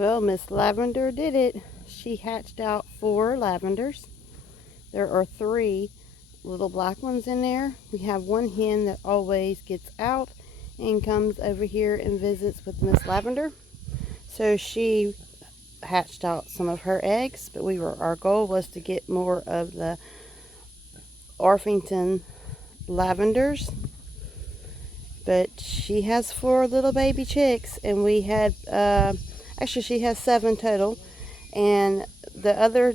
Well, Miss Lavender did it. She hatched out 4 lavenders. There are 3 little black ones in there. We have one hen that always gets out and comes over here and visits with Miss Lavender. So she hatched out some of her eggs, but our goal was to get more of the Orpington lavenders. But she has 4 little baby chicks, and we had actually she has 7 total, and the other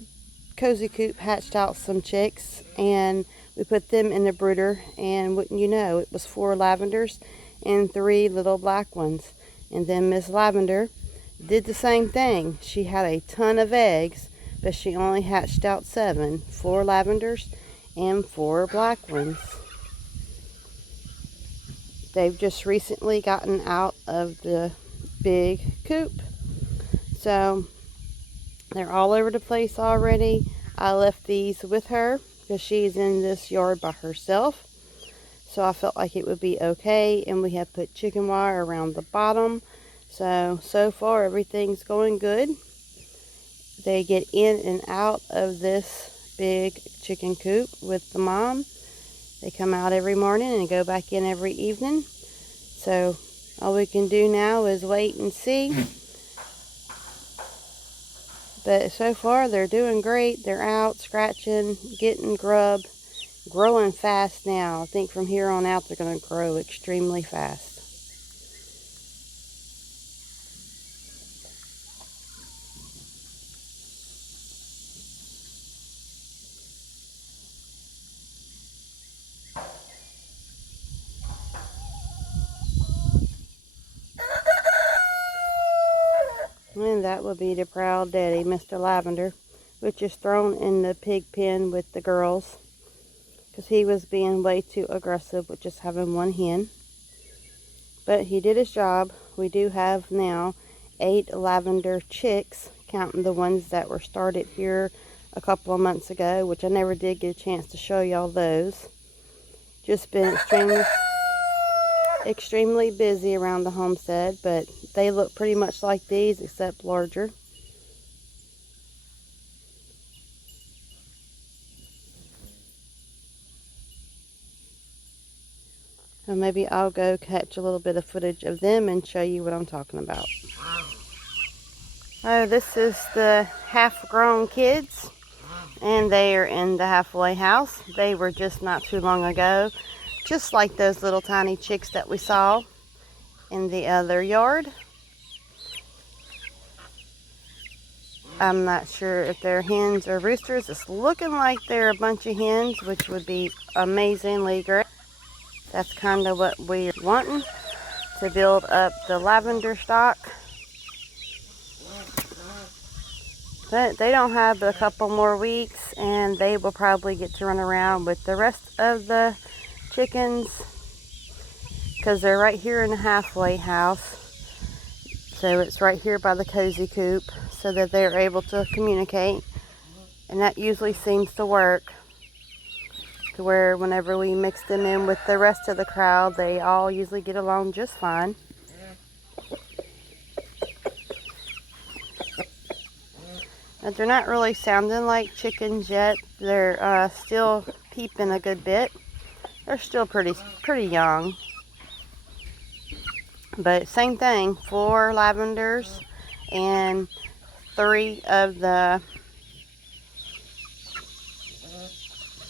cozy coop hatched out some chicks, and we put them in the brooder, and wouldn't you know, it was 4 lavenders and 3 little black ones. And then Miss Lavender did the same thing. She had a ton of eggs, but she only hatched out 7, 4 lavenders and 4 black ones. They've just recently gotten out of the big coop, so they're all over the place already. I left these with her because she's in this yard by herself, so I felt like it would be okay. And we have put chicken wire around the bottom, so far everything's going good. They get in and out of this big chicken coop with the mom. They come out every morning and go back in every evening. So all we can do now is wait and see. But so far they're doing great. They're out scratching, getting grub, growing fast now. I think from here on out they're going to grow extremely fast. And that would be the proud daddy, Mr. Lavender, which is thrown in the pig pen with the girls because he was being way too aggressive with just having one hen. But he did his job. We do have now 8 lavender chicks, counting the ones that were started here a couple of months ago, which I never did get a chance to show y'all those. Just been extremely busy around the homestead, but they look pretty much like these except larger. So maybe I'll go catch a little bit of footage of them and show you what I'm talking about. Oh, this is the half-grown kids, and they are in the halfway house. They were just not too long ago, just like those little tiny chicks that we saw in the other yard. I'm not sure if they're hens or roosters. It's looking like they're a bunch of hens, which would be amazingly great. That's kind of what we're wanting to build up the lavender stock. But they don't have but a couple more weeks, and they will probably get to run around with the rest of the chickens because they're right here in the halfway house. So it's right here by the cozy coop so that they're able to communicate. And that usually seems to work, to where whenever we mix them in with the rest of the crowd, they all usually get along just fine. But they're not really sounding like chickens yet. They're still peeping a good bit. They're still pretty young. But same thing, 4 lavenders and 3 of the,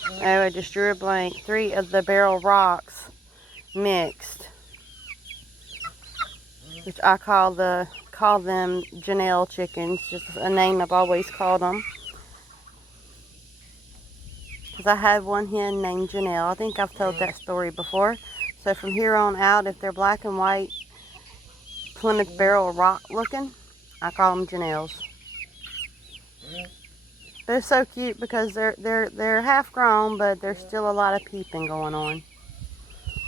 oh, I just drew a blank, 3 of the barrel rocks mixed, which I call them Janelle chickens, just a name I've always called them. Because I had one hen named Janelle. I think I've told that story before. So from here on out, if they're black and white Plymouth barrel rock looking, I call them Janelles. They're so cute because they're half grown, but there's still a lot of peeping going on.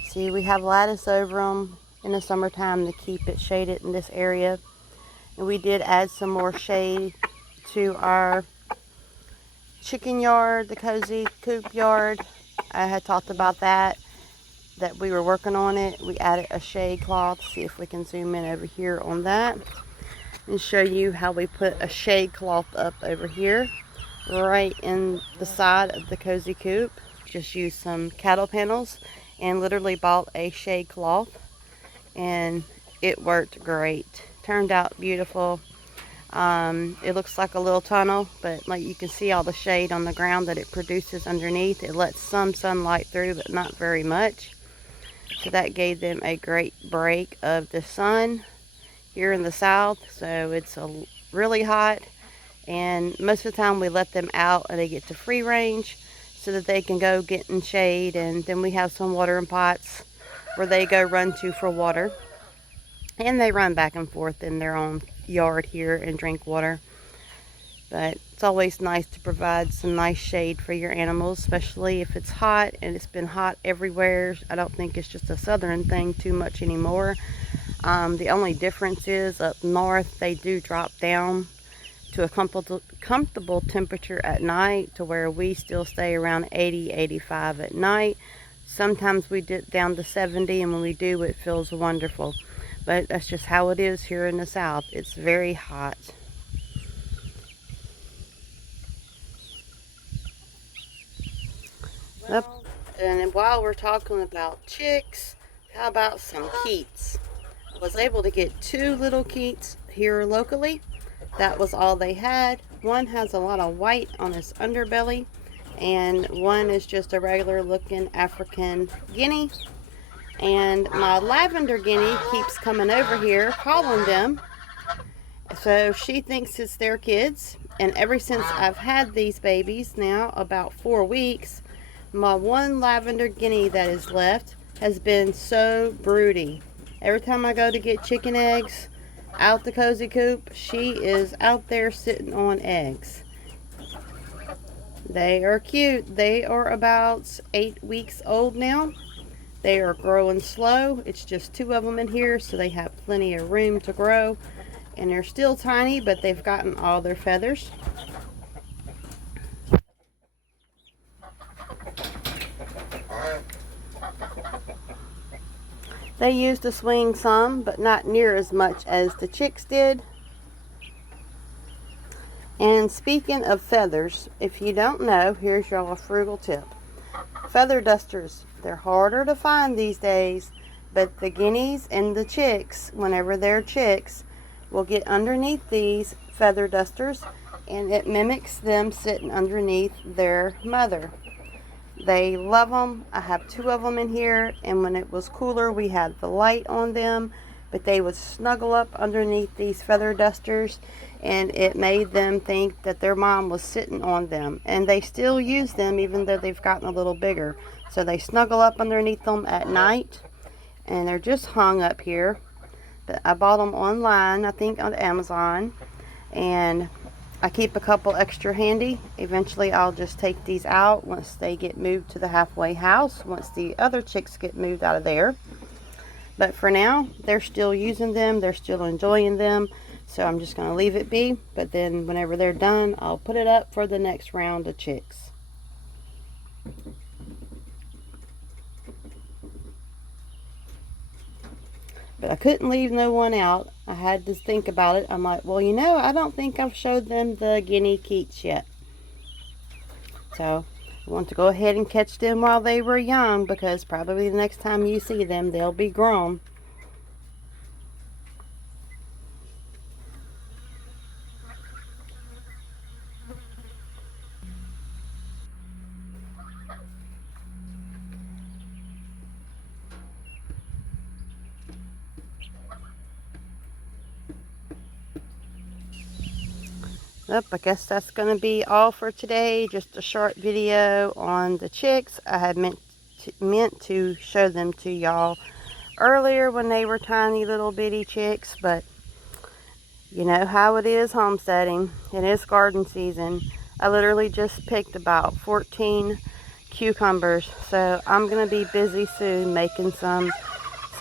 See, we have lattice over them in the summertime to keep it shaded in this area. And we did add some more shade to our chicken yard, the cozy coop yard. I had talked about that we were working on it. We added a shade cloth. See if we can zoom in over here on that. and show you how we put a shade cloth up over here right in the side of the cozy coop. Just used some cattle panels and literally bought a shade cloth, and it worked great. Turned out beautiful. It looks like a little tunnel, but like you can see all the shade on the ground that it produces underneath. It lets some sunlight through, but not very much. So that gave them a great break of the sun here in the south. So it's really hot, and most of the time we let them out and they get to free range so that they can go get in shade. And then we have some watering pots where they go run to for water, and they run back and forth in their own yard here and drink water. But it's always nice to provide some nice shade for your animals, especially if it's hot, and it's been hot everywhere. I don't think it's just a southern thing too much anymore. The only difference is up north they do drop down to a comfortable temperature at night, to where we still stay around 80, 85 at night. Sometimes we dip down to 70, and when we do, it feels wonderful. But that's just how it is here in the south. It's very hot. Well, and while we're talking about chicks, how about some keets? I was able to get 2 little keets here locally. That was all they had. One has a lot of white on his underbelly, and one is just a regular looking African guinea. And my lavender guinea keeps coming over here calling them, so she thinks it's their kids. And ever since I've had these babies, now about 4 weeks, my one lavender guinea that is left has been so broody. Every time I go to get chicken eggs out the cozy coop, she is out there sitting on eggs. They are cute. They are about 8 weeks old now. They are growing slow. It's just 2 of them in here, so they have plenty of room to grow. And they're still tiny, but they've gotten all their feathers. They used to swing some, but not near as much as the chicks did. And speaking of feathers, if you don't know, here's y'all a frugal tip. Feather dusters, they're harder to find these days, but the guineas and the chicks, whenever they're chicks, will get underneath these feather dusters, and it mimics them sitting underneath their mother. They love them. I have 2 of them in here, and when it was cooler we had the light on them, but they would snuggle up underneath these feather dusters, and it made them think that their mom was sitting on them. And they still use them even though they've gotten a little bigger. So they snuggle up underneath them at night, and they're just hung up here. But I bought them online, I think on Amazon, and I keep a couple extra handy. Eventually I'll just take these out once they get moved to the halfway house, once the other chicks get moved out of there. But for now, they're still using them, they're still enjoying them, so I'm just going to leave it be. But then whenever they're done, I'll put it up for the next round of chicks. But I couldn't leave no one out. I had to think about it. I'm like, well, you know, I don't think I've showed them the guinea keets yet. So I want to go ahead and catch them while they were young, because probably the next time you see them, they'll be grown. Yep, I guess that's going to be all for today. Just a short video on the chicks. I had meant to show them to y'all earlier when they were tiny little bitty chicks, but you know how it is homesteading. It is garden season. I literally just picked about 14 cucumbers, so I'm going to be busy soon making some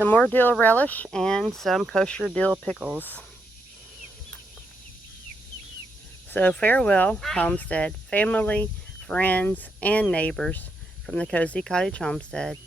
more dill relish and some kosher dill pickles. So farewell, Homestead, family, friends, and neighbors from the Cozy Cottage Homestead.